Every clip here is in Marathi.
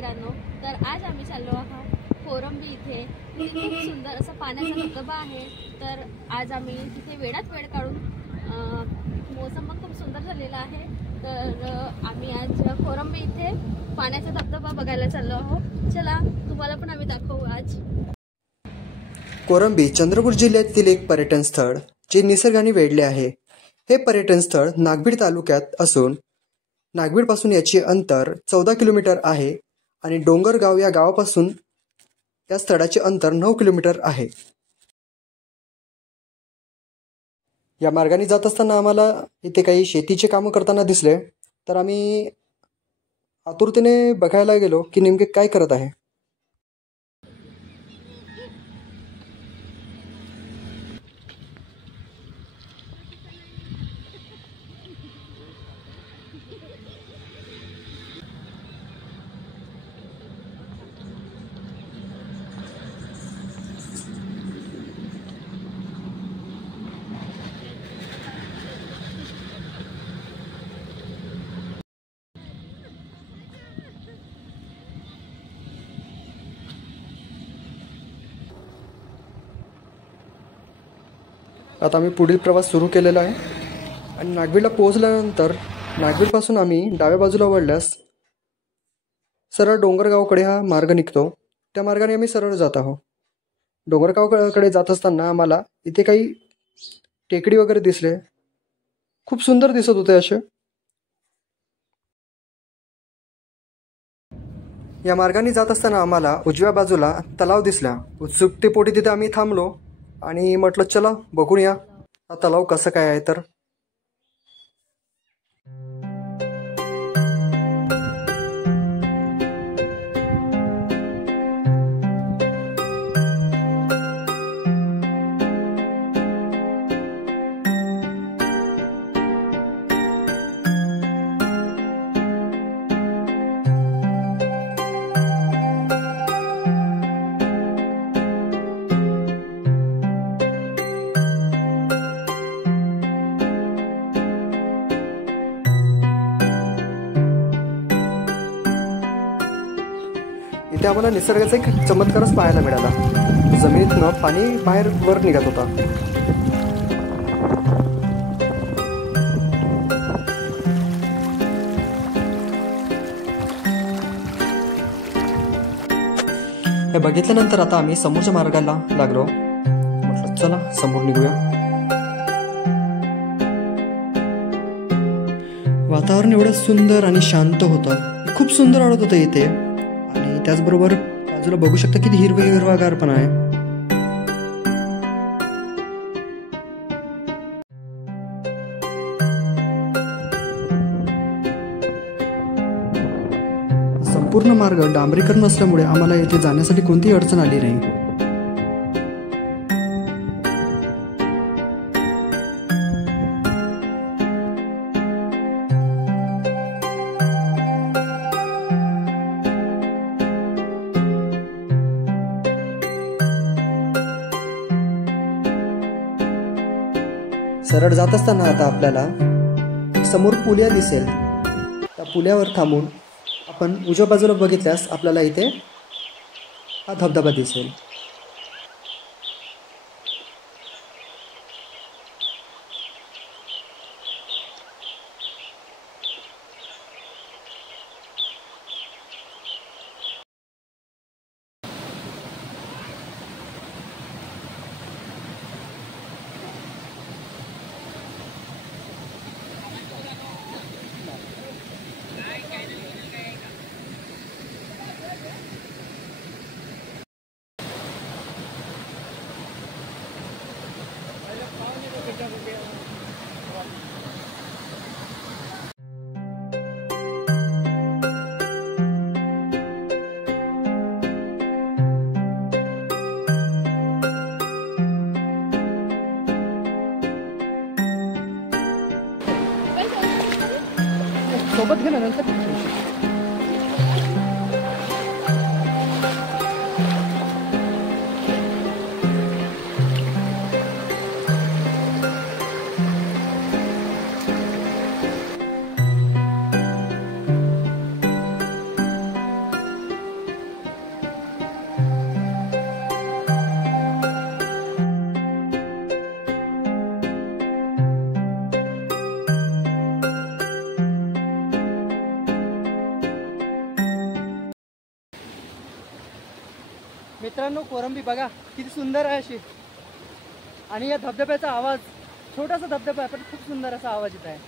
मित्रांनो, तर आज आम्ही चाललो आहोत कोरंबी इथे. तिथे खूप सुंदर असा पाण्याचा धबधबा आहे. तर आज आम्ही तिथे वेळात वेळ काढून मोसम पण खूप सुंदर झालेला आहे. तर आम्ही आज कोरंबी इथे पाण्याचा धबधबा बघायला चाललो आहोत. चला तुम्हाला पण आम्ही दाखवू आज. कोरंबी चंद्रपूर जिल्ह्यातील एक पर्यटन स्थळ जे निसर्गाने वेढले आहे. हे पर्यटन स्थळ नागभीड तालुक्यात असून नागभीड पासून याचे अंतर 14 किलोमीटर आहे आणि डोंगरगाव या गावापासून या स्थळाचे अंतर 9 किलोमीटर आहे. या मार्गाने जात असताना आम्हाला इथे काही शेतीचे कामं करताना दिसले, तर आम्ही आतुरतेने बघायला गेलो की नेमके काय करत आहे. आता आम्ही पुढील प्रवास सुरू केलेला आहे आणि नागभीडला पोहोचल्यानंतर नागभीडपासून आम्ही डाव्या बाजूला वळल्यास सरळ डोंगरगावकडे हा मार्ग निघतो. त्या मार्गाने आम्ही सरळ जात आहोत. डोंगरगावकडे जात असताना आम्हाला इथे काही टेकडी वगैरे दिसले, खूप सुंदर दिसत होते असे. या मार्गाने जात असताना आम्हाला उजव्या बाजूला तलाव दिसला. उत्सुकतेपोटी तिथे आम्ही थांबलो आणि म्हटलं चला बघूया हा तलाव कसं काय आहे. तर इथे आम्हाला निसर्गाचा एक चमत्कारच पाहायला मिळाला. जमिनीतनं पाणी बाहेर वर निघत होता. हे बघितल्यानंतर आता आम्ही समोरच्या मार्गाला लागलो. म्हटलं चला समोर निघूया. वातावरण एवढं सुंदर आणि शांत होतं, खूप सुंदर वाटत होतं इथे. आणि त्याचबरोबर बाजूला बघू शकता किती हिरवागार पण आहे. संपूर्ण मार्ग डांबरीकरण असल्यामुळे आम्हाला इथे जाण्यासाठी कोणतीही अडचण आली नाही. सरळ जात असताना आता आपल्याला समोर पुलिया दिसेल. त्या पुल्यावर थांबून आपण उजव्या बाजूला बघितल्यास आपल्याला इथे हा धबधबा दिसेल. सोबत घे ना नंतर. मित्रांनो, कोरंबी बघा किती सुंदर आहे अशी. आणि या धबधब्याचा आवाज, छोटासा धबधबा आहे पण खूप सुंदर असा आवाज येत आहे.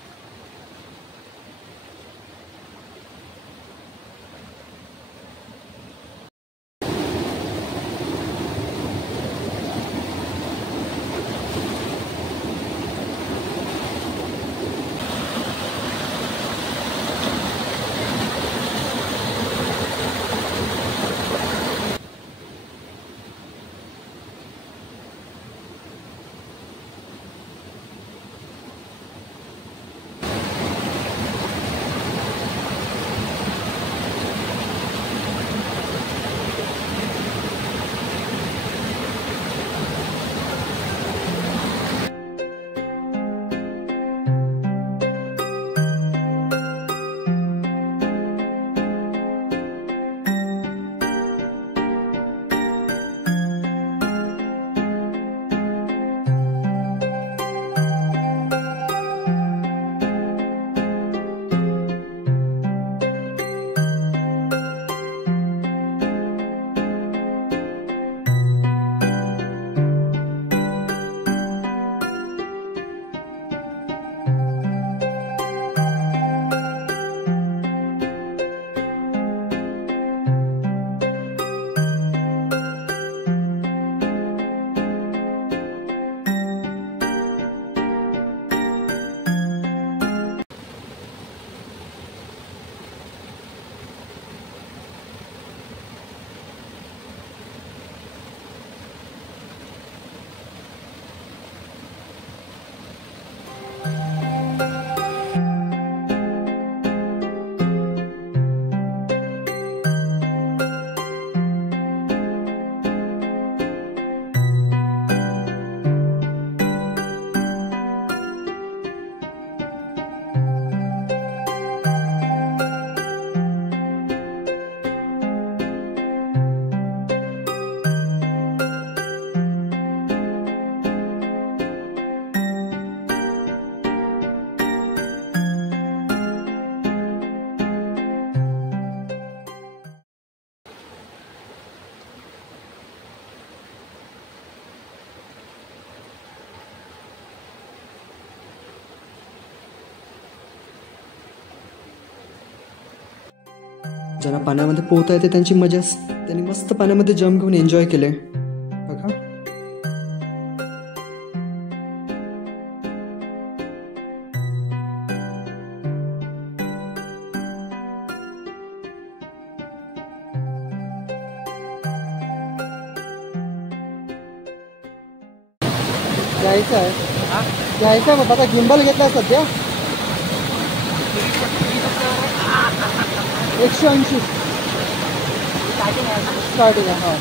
ज्यांना पाण्यामध्ये पोहता येते त्यांची मजा, त्यांनी मस्त पाण्यामध्ये जंप घेऊन एन्जॉय केले बघा. घ्यायचं आहे बाबा, आता गिंबल घेतला सध्या 180 स्टार्टिंग आहे. हा,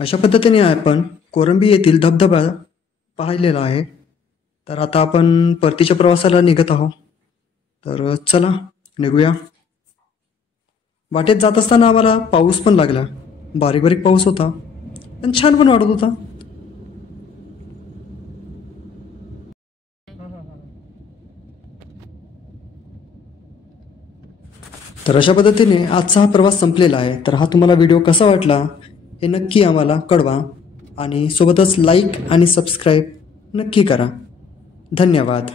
अशा पद्धतीने आपण कोरंबी येथील धबधबा पाहिलेला आहे. तर आता आपण परतीच्या प्रवासाला निघत आहोत. तर चला निघूया. वाटेत जात असताना आम्हाला पाऊस पण लागला, बारीक बारीक पाऊस होता पण छान पण वाटत होता. तर अशा पद्धतीने आजचा हा प्रवास संपलेला आहे. तर हा तुम्हाला व्हिडिओ कसा वाटला हे नक्की आम्हाला कळवा आणि सोबतच लाईक आणि सबस्क्राईब नक्की करा. धन्यवाद.